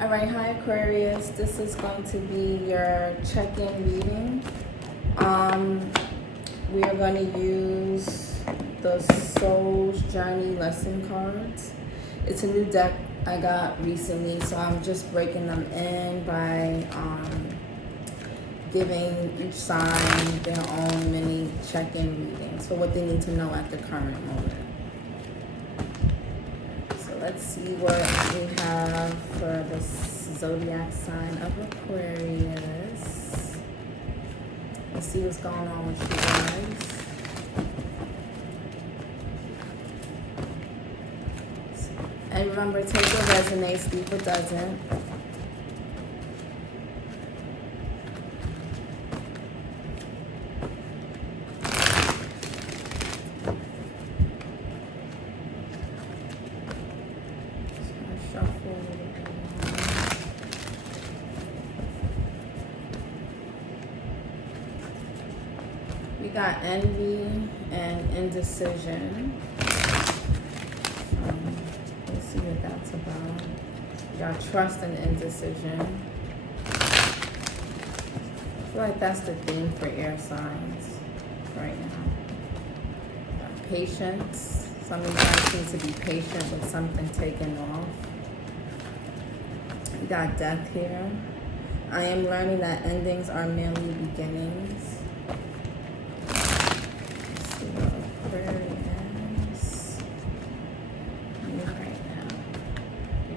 Alright, hi Aquarius. This is going to be your check-in reading. We are going to use the Soul's Journey lesson cards. It's a new deck I got recently, so I'm just breaking them in by giving each sign their own mini check-in readings for what they need to know at the current moment. Let's see what we have for the zodiac sign of Aquarius. Let's see what's going on with you guys. And remember, take what resonates, leave what doesn't. We got envy and indecision. Let's see what that's about. We got trust and indecision. I feel like that's the theme for air signs right now. Got patience. Some of you guys need to be patient with something taking off. We got death here. I am learning that endings are merely beginnings.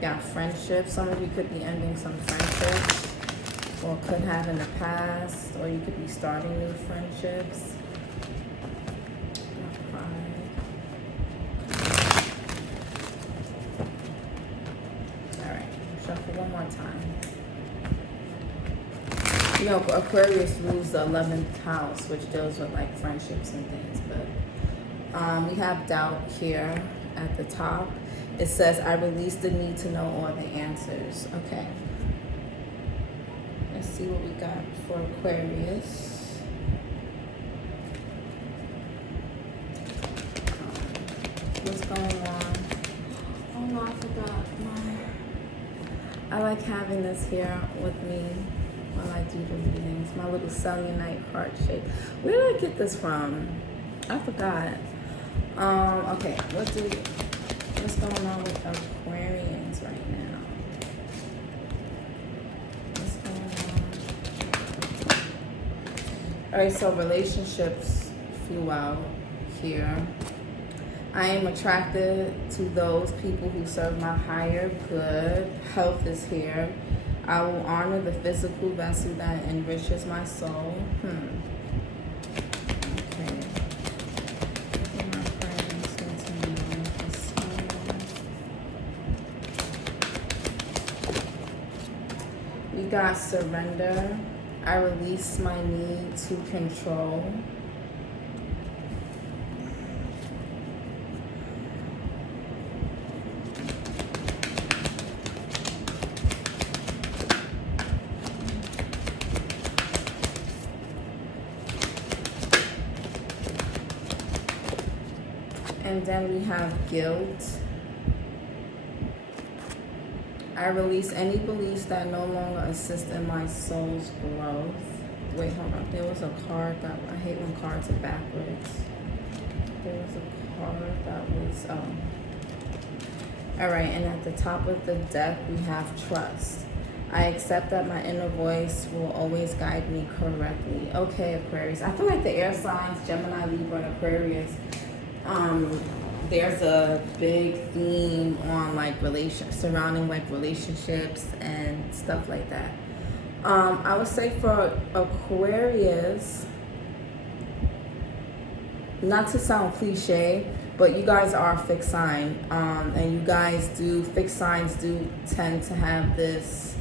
Got friendships. Some of you could be ending some friendships, or could have in the past, or you could be starting new friendships. Alright, shuffle one more time. You know, Aquarius rules the 11th house, which deals with like friendships and things, but we have doubt here at the top. It says, I release the need to know all the answers. Okay. Let's see what we got for Aquarius. What's going on? Oh no, I forgot. I like having this here with me while I do the readings. My little selenite heart shape. Where did I get this from? I forgot. Okay, what's going on with Aquarians right now? What's going on? Alright, so relationships flew out here. I am attracted to those people who serve my higher good. Health is here. I will honor the physical vessel that enriches my soul. We got surrender. I release my need to control. And then we have guilt. I release any beliefs that no longer assist in my soul's growth. Wait, hold on. There was a card that, I hate when cards are backwards. There was a card that was, Alright, and at the top of the deck, we have trust. I accept that my inner voice will always guide me correctly. Okay, Aquarius. I feel like the air signs, Gemini, Libra, and Aquarius, there's a big theme on like surrounding like relationships and stuff like that. I would say for Aquarius, not to sound cliche, but you guys are a fixed sign, and you guys fixed signs do tend to have this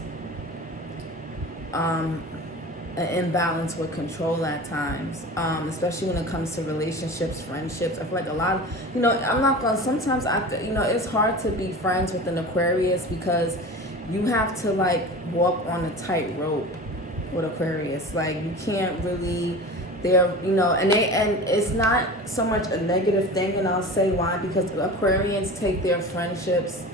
an imbalance with control at times, especially when it comes to relationships, friendships. I feel like a lot of, sometimes it's hard to be friends with an Aquarius because you have to like walk on a tightrope with Aquarius. Like you can't really, and it's not so much a negative thing, and I'll say why, because Aquarians take their friendships,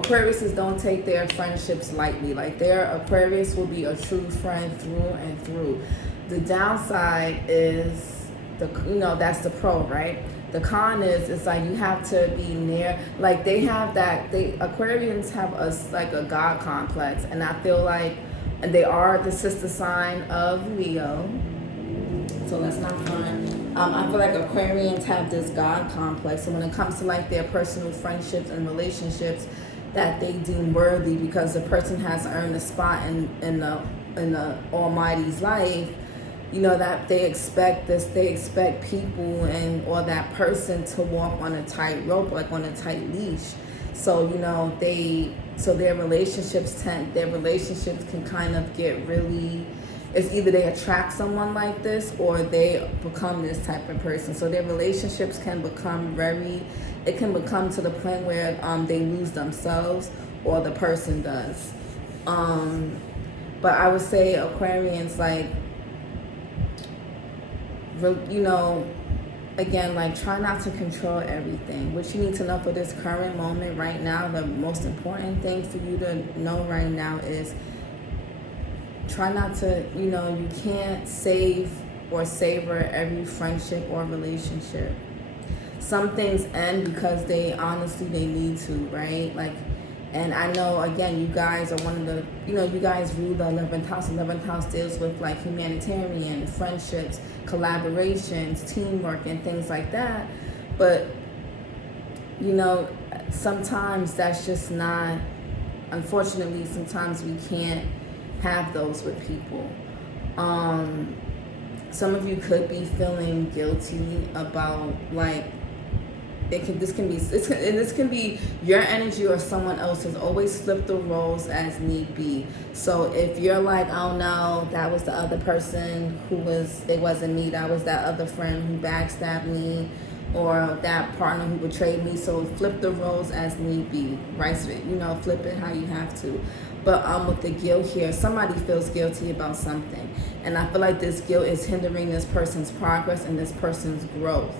Aquariuses don't take their friendships lightly. Like their Aquarius will be a true friend through and through. The downside is that's the pro, right? The con is it's like you have to be near, like they have that, Aquarians have a God complex, and I feel like, and they are the sister sign of Leo, so that's not fun. I feel like Aquarians have this God complex, and when it comes to like their personal friendships and relationships that they deem worthy because the person has earned a spot in the Almighty's life, that they expect people or that person to walk on a tight rope, like on a tight leash. So their relationships can kind of get really, it's either they attract someone like this or they become this type of person. So their relationships can become to the point where they lose themselves or the person does. But I would say Aquarians, like, again, like, try not to control everything. What you need to know for this current moment right now, the most important thing for you to know right now is try not to, you can't save or savor every friendship or relationship. Some things end because they need to, right? Like, and I know, again, you guys are one of the, you guys rule the 11th house. 11th house deals with like humanitarian, friendships, collaborations, teamwork, and things like that. But, sometimes that's just not, unfortunately, sometimes we can't have those with people. Some of you could be feeling guilty about, like, this can be your energy or someone else's. Always flip the roles as need be. So if you're like, oh no, that was the other person it wasn't me, that was that other friend who backstabbed me, or that partner who betrayed me. So flip the roles as need be, right? So, flip it how you have to. But with the guilt here, somebody feels guilty about something, and I feel like this guilt is hindering this person's progress and this person's growth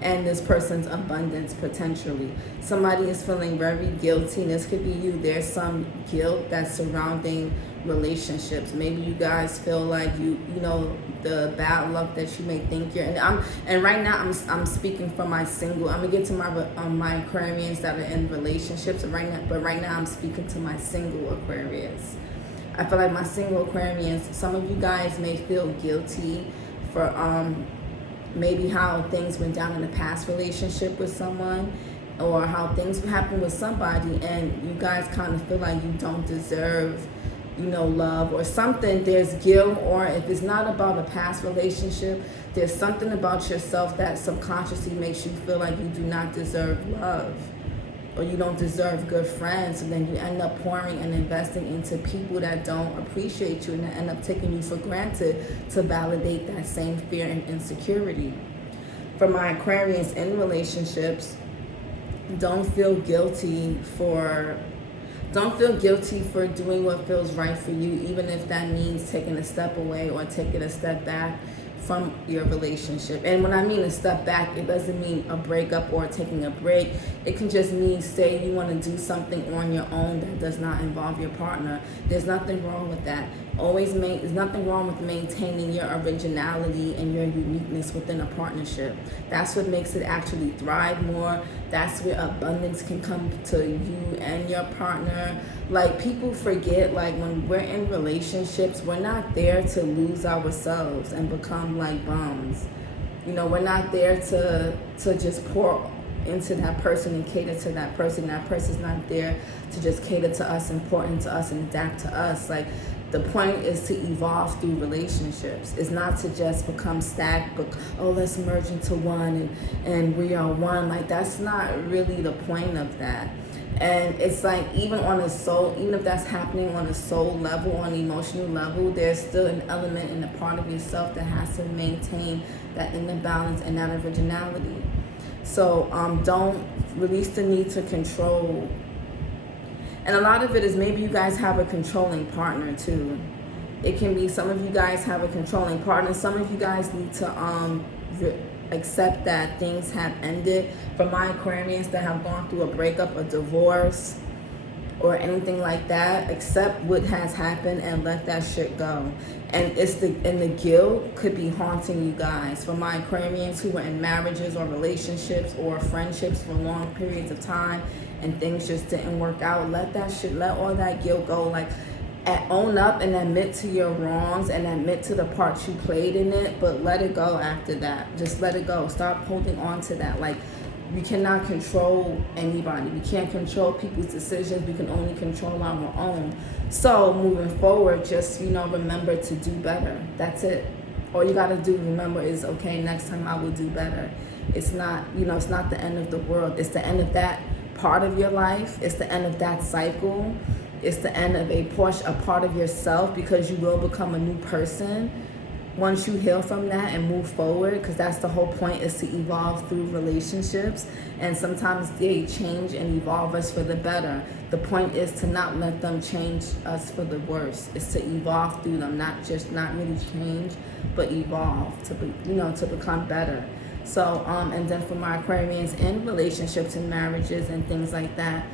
and this person's abundance potentially. Somebody is feeling very guilty, and this could be you. There's some guilt that's surrounding relationships. Maybe you guys feel like the bad luck that you may think you're in. And right now I'm speaking for my single. I'm gonna get to my Aquarians that are in relationships but right now I'm speaking to my single Aquarius. I feel like my single Aquarians, some of you guys may feel guilty for maybe how things went down in a past relationship with someone, or how things happened with somebody, and you guys kind of feel like you don't deserve, love or something. There's guilt, or if it's not about a past relationship, there's something about yourself that subconsciously makes you feel like you do not deserve love, or you don't deserve good friends. And then you end up pouring and investing into people that don't appreciate you, and that end up taking you for granted to validate that same fear and insecurity. For my Aquarians in relationships, don't feel guilty for doing what feels right for you, even if that means taking a step away or taking a step back from your relationship. And when I mean a step back, it doesn't mean a breakup or taking a break. It can just mean, say you want to do something on your own that does not involve your partner. There's nothing wrong with that. There's nothing wrong with maintaining your originality and your uniqueness within a partnership. That's what makes it actually thrive more. That's where abundance can come to you and your partner. Like, people forget, like, when we're in relationships, we're not there to lose ourselves and become like bums. We're not there to just pour into that person and cater to that person. That person's not there to just cater to us and pour into us and adapt to us. Like, the point is to evolve through relationships. It's not to just become stagnant, but let's merge into one and we are one. Like, that's not really the point of that. And it's like, even if that's happening on a soul level, on an emotional level, there's still an element in a part of yourself that has to maintain that inner balance and that originality. So don't release the need to control. And a lot of it is maybe you guys have a controlling partner too. It can be some of you guys have a controlling partner. Some of you guys need to accept that things have ended. For my Aquarians that have gone through a breakup, a divorce, or anything like that. Accept what has happened and let that shit go. And the guilt could be haunting you guys. For my Aquarians who were in marriages or relationships or friendships for long periods of time and things just didn't work out, let all that guilt go. Like, own up and admit to your wrongs and admit to the part you played in it, but let it go after that. Just let it go. Stop holding on to that. Like, we cannot control anybody. We can't control people's decisions. We can only control our own. So moving forward, just, remember to do better. That's it. All you got to do, remember, is, okay, next time I will do better. It's not, it's not the end of the world. It's the end of that part of your life. It's the end of that cycle. It's the end of a part of yourself, because you will become a new person once you heal from that and move forward, because that's the whole point, is to evolve through relationships. And sometimes they change and evolve us for the better. The point is to not let them change us for the worse. It's to evolve through them, not really change, but evolve to become better. So and then for my Aquarians in relationships and marriages and things like that,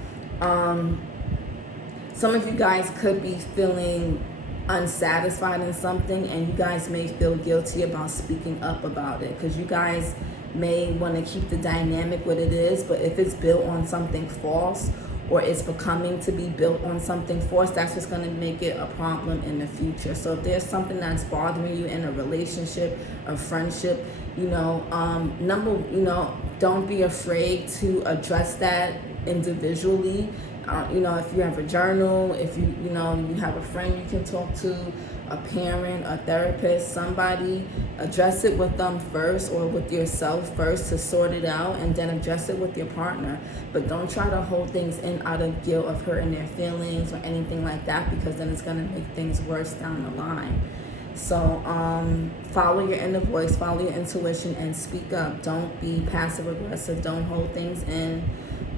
some of you guys could be feeling unsatisfied in something, and you guys may feel guilty about speaking up about it, because you guys may want to keep the dynamic what it is. But if it's built on something false, or it's becoming to be built on something false, that's what's going to make it a problem in the future. So if there's something that's bothering you in a relationship, a friendship, don't be afraid to address that individually. If you have a journal, if you have a friend you can talk to, a parent, a therapist, somebody, address it with them first, or with yourself first, to sort it out, and then address it with your partner. But don't try to hold things in out of guilt of hurting their feelings or anything like that, because then it's going to make things worse down the line. So follow your inner voice, follow your intuition, and speak up. Don't be passive aggressive. Don't hold things in,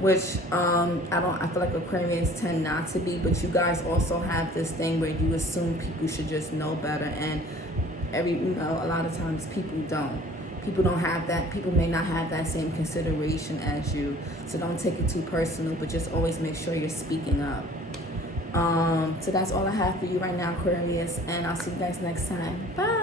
which I feel like Aquarians tend not to be, but you guys also have this thing where you assume people should just know better, and a lot of times people don't. People don't have that. People may not have that same consideration as you. So don't take it too personal, but just always make sure you're speaking up. So that's all I have for you right now, Aquarius, and I'll see you guys next time. Bye.